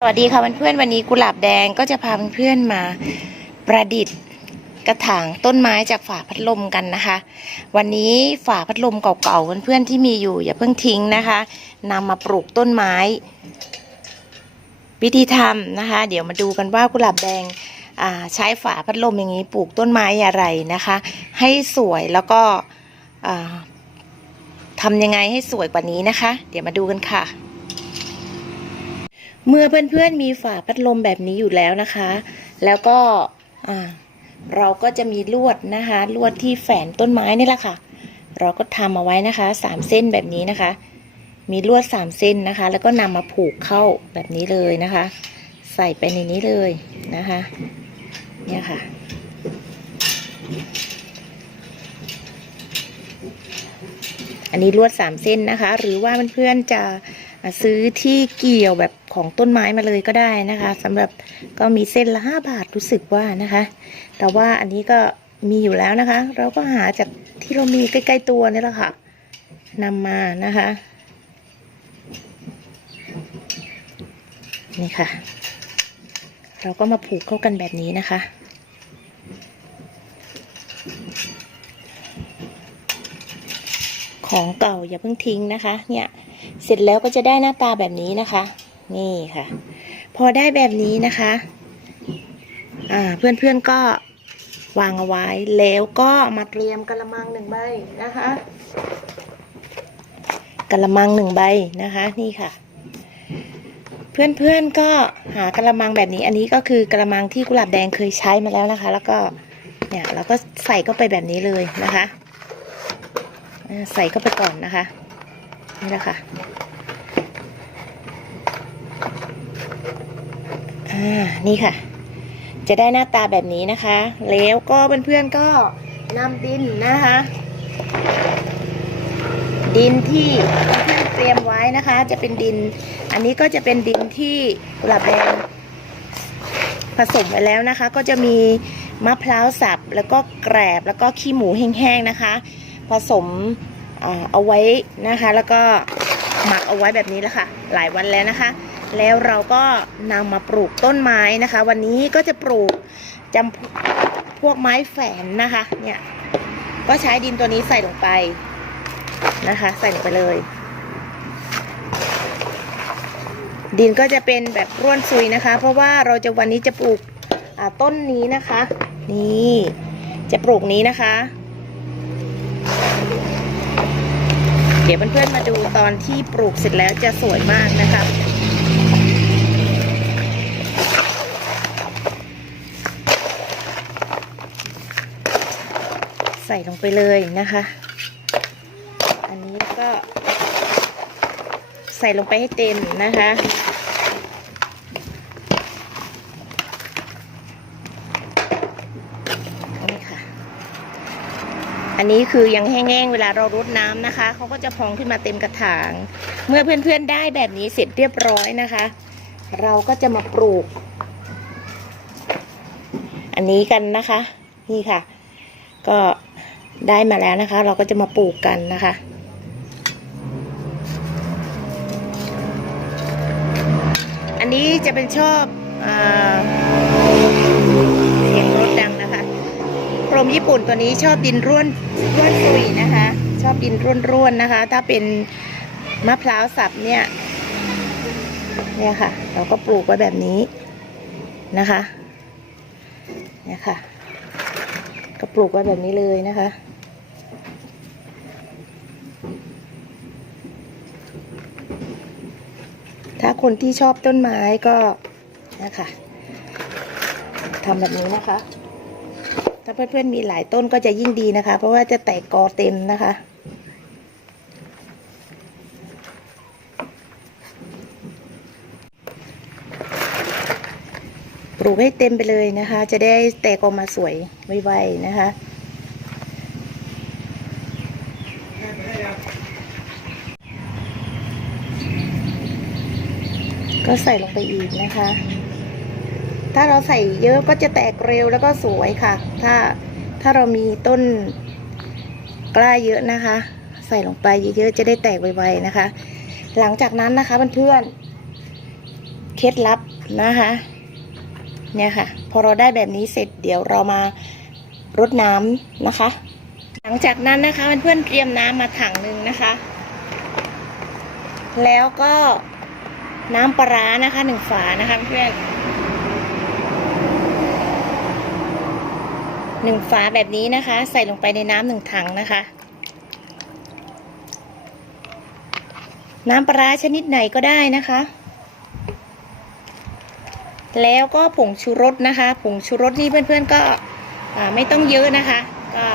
สวัสดีค่ะเพื่อนๆวันนี้กุหลาบแดงก็จะพาเพื่อนๆมาประดิษฐ์กระถางต้นไม้จากฝาพัดลมกันนะคะ วันนี้ฝาพัดลมเก่าๆเพื่อนๆที่มีอยู่อย่าเพิ่งทิ้งนะคะนำมาปลูกต้นไม้ วิธีทำนะคะ เดี๋ยวมาดูกันว่ากุหลาบแดงใช้ฝาพัดลมอย่างนี้ปลูกต้นไม้อะไรนะคะ ให้สวยแล้วก็อ่าทำยังไงให้สวยกว่านี้นะคะ เดี๋ยวมาดูกันค่ะ เมื่อเพื่อนๆมีฝาพัดลมแบบนี้อยู่แล้วนะคะ แล้วก็เราก็จะมีลวดนะคะ ลวดที่แฝนต้นไม้นี่แหละค่ะ เราก็ทำเอาไว้นะคะสามเส้นแบบนี้นะคะ มีลวดสามเส้นนะคะ แล้วก็นำมาผูกเข้าแบบนี้เลยนะคะ ใส่ไปในนี้เลยนะคะ เนี่ยค่ะ อันนี้ลวดสามเส้นนะคะ หรือว่าเพื่อนๆจะซื้อที่เกี่ยวแบบ ของต้นไม้มาเลยก็ได้นะคะสำหรับก็มีเส้นละห้าบาทรู้สึกว่านะคะ แต่ว่าอันนี้ก็มีอยู่แล้วนะคะ เราก็หาจากที่เรามีใกล้ๆตัวนี่แหละค่ะนำมานะคะนี่ค่ะ เราก็มาผูกเข้ากันแบบนี้นะคะ ของเก่าอย่าเพิ่งทิ้งนะคะ เนี่ย เสร็จแล้วก็จะได้หน้าตาแบบนี้นะคะ นี่ค่ะ พอได้แบบนี้นะคะ อ่า เพื่อนๆก็วางเอาไว้แล้วก็มาเตรียมกระมังหนึ่งใบนะคะกระมังหนึ่งใบนะคะ นี่ค่ะ เพื่อนๆก็หากระมังแบบนี้ อันนี้ก็คือกระมังที่กุหลาบแดงเคยใช้มาแล้วนะคะ แล้วก็เนี่ยเราก็ใส่เข้าไปแบบนี้เลยนะคะใส่เข้าไปก่อนนะคะนี่แหละค่ะ อ่านี่ค่ะ จะได้หน้าตาแบบนี้นะคะ แล้วก็เพื่อนๆก็นำดินนะคะ ดินที่เพื่อนเตรียมไว้นะคะ จะเป็นดิน อันนี้ก็จะเป็นดินที่กุหลาบแดงผสมไว้แล้วนะคะ ก็จะมีมะพร้าวสับแล้วก็แกรบแล้วก็ขี้หมูแห้งๆนะคะ ผสมเอาไว้นะคะ แล้วก็หมักเอาไว้แบบนี้แล้วค่ะ หลายวันแล้วนะคะ แล้วเราก็นำมาปลูกต้นไม้นะคะ วันนี้ก็จะปลูกจำพวกไม้แฝนนะคะ เนี่ยก็ใช้ดินตัวนี้ใส่ลงไปนะคะ ใส่ลงไปเลย ดินก็จะเป็นแบบร่วนซุยนะคะ เพราะว่าเราจะวันนี้จะปลูกต้นนี้นะคะ นี่จะปลูกนี้นะคะ เดี๋ยวเพื่อนๆมาดูตอนที่ปลูกเสร็จแล้วจะสวยมากนะคะ ใส่ลงไปเลยนะคะ อันนี้ก็ ใส่ลงไปให้เต็มนะคะ นี่ค่ะ อันนี้คือยังแห้งๆ เวลาเรารดน้ำนะคะ เขาก็จะพองขึ้นมาเต็มกระถาง เมื่อเพื่อนๆได้แบบนี้เสร็จเรียบร้อยนะคะ เราก็จะมาปลูก อันนี้กันนะคะ นี่ค่ะก็ ได้มาแล้วนะคะ เราก็จะมาปลูกกันนะคะ อันนี้จะเป็นชอบอาเสียงรถดังนะคะกรมญี่ปุ่นตัวนี้ชอบดินร่วนร่วนซุยนะคะ ชอบดินร่วนร่วนนะคะ ถ้าเป็นมะพร้าวสับเนี่ย เนี่ยค่ะ เราก็ปลูกไว้แบบนี้นะคะ เนี่ยค่ะ ปลูกไว้แบบนี้เลยนะคะ ถ้าคนที่ชอบต้นไม้ก็นะคะทำแบบนี้นะคะ ถ้าเพื่อนๆมีหลายต้นก็จะยิ่งดีนะคะ เพราะว่าจะแตกกอเต็มนะคะ ลูกให้เต็มไปเลยนะคะ จะได้แตกออกมาสวยไวๆนะคะก็ใส่ลงไปอีกนะคะ ถ้าเราใส่เยอะก็จะแตกเร็วแล้วก็สวยค่ะ ถ้าถ้าเรามีต้นกล้าเยอะนะคะ ใส่ลงไปเยอะๆจะได้แตกไวๆนะคะ หลังจากนั้นนะคะเพื่อนๆเคล็ดลับนะคะ เนี่ยค่ะ พอเราได้แบบนี้เสร็จเดี๋ยวเรามารดน้ำนะคะ หลังจากนั้นนะคะเพื่อนๆเตรียมน้ำมาถังหนึ่งนะคะ แล้วก็น้ำปลาร้านะคะหนึ่งฝานะคะเพื่อนหนึ่งฝาแบบนี้นะคะ ใส่ลงไปในน้ำหนึ่งถังนะคะ น้ำปลาร้าชนิดไหนก็ได้นะคะ แล้วก็ผงชูรสนะคะ ผงชูรสนี่เพื่อนๆก็ไม่ต้องเยอะนะคะ ก็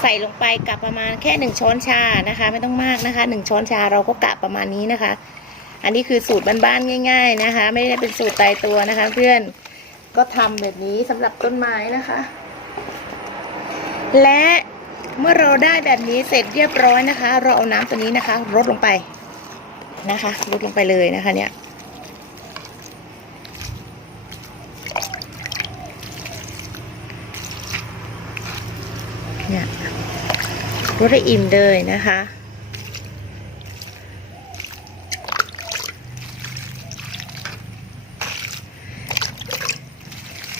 ใส่ลงไปกับประมาณแค่หนึ่งช้อนชานะคะ ไม่ต้องมากนะคะหนึ่งช้อนชาเราก็กะประมาณนี้นะคะ อันนี้คือสูตรบ้านๆง่าย ๆนะคะ ไม่ได้เป็นสูตรตายตัวนะคะ เพื่อนก็ทำแบบนี้สำหรับต้นไม้นะคะ และเมื่อเราได้แบบนี้เสร็จเรียบร้อยนะคะ เราเอาน้ำตัวนี้นะคะรดลงไปนะคะรดลงไปเลยนะคะเนี่ย รดได้อิ่มเลยนะคะ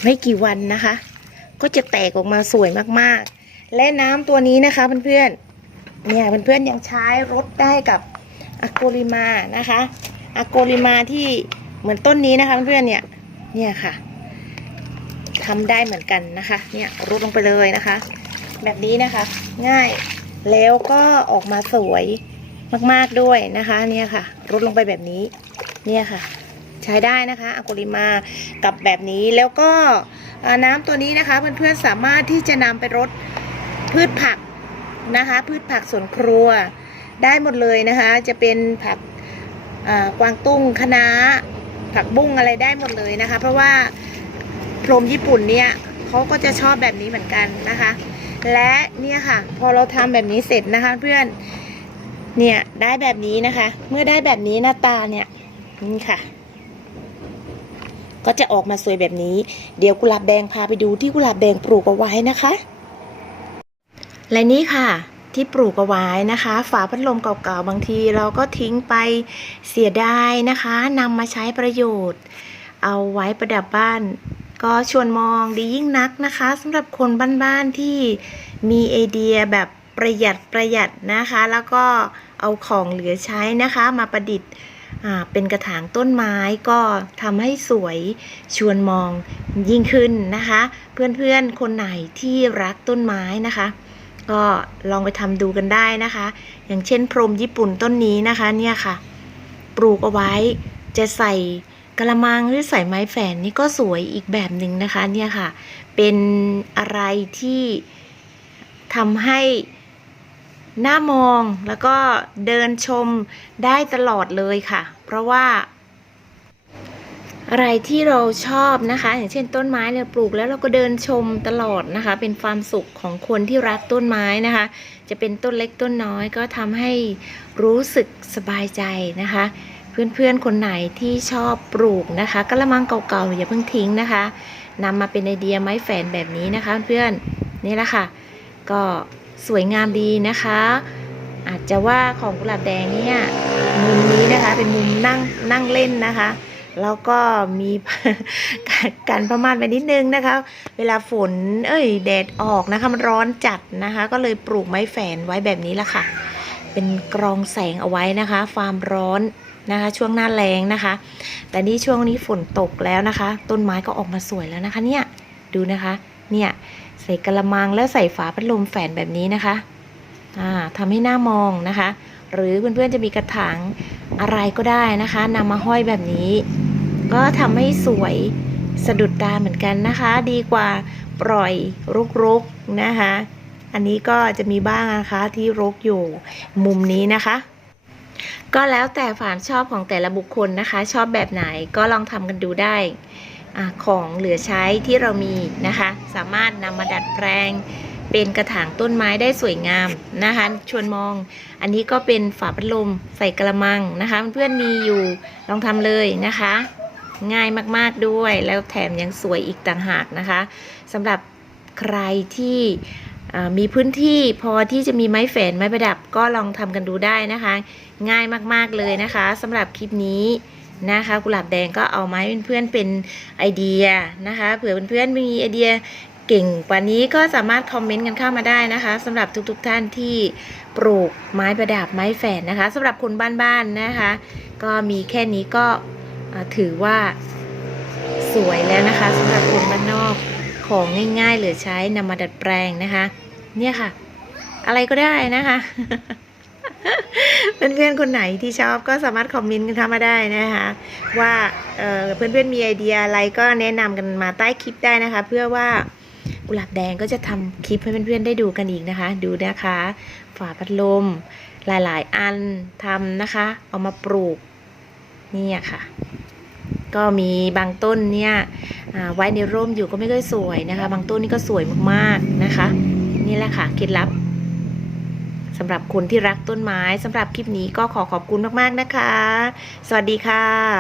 ไม่กี่วันนะคะ ก็จะแตกออกมาสวยมากๆ และน้ำตัวนี้นะคะเพื่อนๆเนี่ยเพื่อนๆยังใช้รดได้กับอะโกลิมานะคะอะโกลิมาที่เหมือนต้นนี้นะคะเพื่อนๆเนี่ยเนี่ยค่ะทำได้เหมือนกันนะคะ เนี่ยรดลงไปเลยนะคะ แบบนี้นะคะ ง่าย แล้วก็ออกมาสวยมากๆด้วยนะคะ เนี่ยค่ะรดลงไปแบบนี้ เนี่ยค่ะ ใช้ได้นะคะอะโกลิมากับแบบนี้แล้วก็น้ำตัวนี้นะคะเพื่อนๆสามารถที่จะนำไปรดพืชผักนะคะ พืชผักสวนครัวได้หมดเลยนะคะ จะเป็นผักกวางตุ้งคะน้าผักบุ้งอะไรได้หมดเลยนะคะ เพราะว่าพรมญี่ปุ่นเนี่ยเขาก็จะชอบแบบนี้เหมือนกันนะคะ และเนี่ยค่ะ พอเราทำแบบนี้เสร็จนะคะ เพื่อนเนี่ยได้แบบนี้นะคะ เมื่อได้แบบนี้หน้าตาเนี่ยนี่ค่ะ ก็จะออกมาสวยแบบนี้ เดี๋ยวกุหลาบแดงพาไปดูที่กุหลาบแดงปลูกเอาไว้นะคะ และนี่ค่ะที่ปลูกเอาไว้นะคะ ฝาพัดลมเก่าๆบางทีเราก็ทิ้งไปเสียดายนะคะนำมาใช้ประโยชน์ เอาไว้ประดับบ้าน ก็ชวนมองดียิ่งนักนะคะสำหรับคนบ้านๆที่มีไอเดียแบบประหยัดประหยัดนะคะ แล้วก็เอาของเหลือใช้นะคะ มาประดิษฐ์เป็นกระถางต้นไม้ก็ทำให้สวยชวนมองยิ่งขึ้นนะคะ เพื่อนๆคนไหนที่รักต้นไม้นะคะ ก็ลองไปทำดูกันได้นะคะ อย่างเช่นพรมญี่ปุ่นต้นนี้นะคะเนี่ยค่ะ ปลูกเอาไว้จะใส่ กระมังหรือใส่ไม้แฝนนี่ก็สวยอีกแบบหนึ่งนะคะเนี่ยค่ะ เป็นอะไรที่ทำให้หน้ามองแล้วก็เดินชมได้ตลอดเลยค่ะ เพราะว่า อะไรที่เราชอบนะคะ อย่างเช่นต้นไม้เนี่ยปลูกแล้วเราก็เดินชมตลอดนะคะ เป็นความสุขของคนที่รักต้นไม้นะคะ จะเป็นต้นเล็กต้นน้อยก็ทำให้รู้สึกสบายใจนะคะ เพื่อนๆ คนไหนที่ชอบปลูกนะคะกระมังเก่าๆอย่าเพิ่งทิ้งนะคะนำมาเป็นไอเดียไม้แฝนแบบนี้นะคะเพื่อนนี่แหละค่ะ ก็สวยงามดีนะคะ อาจจะว่าของกุหลาบแดงเนี่ยมุมนี้นะคะเป็นมุมนั่งนั่งเล่นนะคะ แล้วก็มีการประมาณไปนิดนึงนะคะ เวลาฝนเอ้ยแดดออกนะคะมันร้อนจัดนะคะ ก็เลยปลูกไม้แฝนไว้แบบนี้ละค่ะ เป็นกรองแสงเอาไว้นะคะความร้อน นะคะ ช่วงหน้าแรงนะคะ แต่นี่ช่วงนี้ฝนตกแล้วนะคะ ต้นไม้ก็ออกมาสวยแล้วนะคะเนี่ยดูนะคะ เนี่ยใส่กระมังแล้วใส่ฝาพัดลมแฝนแบบนี้นะคะอ่าทำให้หน้ามองนะคะ หรือเพื่อนๆจะมีกระถางอะไรก็ได้นะคะนำมาห้อยแบบนี้ ก็ทำให้สวยสะดุดตาเหมือนกันนะคะ ดีกว่าปล่อยรกๆนะคะ อันนี้ก็จะมีบ้างนะคะที่รกอยู่มุมนี้นะคะ ก็แล้วแต่ความชอบของแต่ละบุคคลนะคะ ชอบแบบไหนก็ลองทำกันดูได้อของเหลือใช้ที่เรามีนะคะ สามารถนำมาดัดแปลงเป็นกระถางต้นไม้ได้สวยงามนะคะ ชวนมอง อันนี้ก็เป็นฝาพัดลมใส่กระมังนะคะ เพื่อนมีอยู่ลองทำเลยนะคะ ง่ายมากๆด้วยแล้วแถมยังสวยอีกต่างหากนะคะสำหรับใครที่ มีพื้นที่พอที่จะมีไม้แฝนไม้ประดับก็ลองทำกันดูได้นะคะ ง่ายมากๆเลยนะคะสำหรับคลิปนี้นะคะกุหลาบแดงก็เอามาให้เพื่อนๆเป็นไอเดียนะคะ เผื่อเพื่อนๆมีไอเดียเก่งกว่านี้ก็สามารถคอมเมนต์กันเข้ามาได้นะคะสำหรับทุกๆท่านที่ปลูกไม้ประดับไม้แฝดนะคะสำหรับคนบ้านๆนะคะ ก็มีแค่นี้ก็ถือว่าสวยแล้วนะคะสำหรับคนบ้านนอกของง่ายๆเหลือใช้นำมาดัดแปลงนะคะ เนี่ยค่ะ อะไรก็ได้นะคะ เพื่อนๆคนไหนที่ชอบก็สามารถคอมเมนต์กันเข้ามาได้นะคะ ว่าเเพื่อนๆมีไอเดียอะไรก็แนะนำกันมาใต้คลิปได้นะคะ เพื่อว่ากุหลาบแดงก็จะทำคลิปให้เพื่อนๆได้ดูกันอีกนะคะ ดูนะคะ ฝาพัดลม หลายๆ อันทำนะคะ เอามาปลูกเนี่ยค่ะ ก็มีบางต้นเนี่ยไว้ในร่มอยู่ก็ไม่ค่อยสวยนะคะ บางต้นนี่ก็สวยมากๆนะคะ นี่แหละค่ะเคล็ดลับสำหรับคนที่รักต้นไม้สำหรับคลิปนี้ก็ขอขอบคุณมากๆนะคะ สวัสดีค่ะ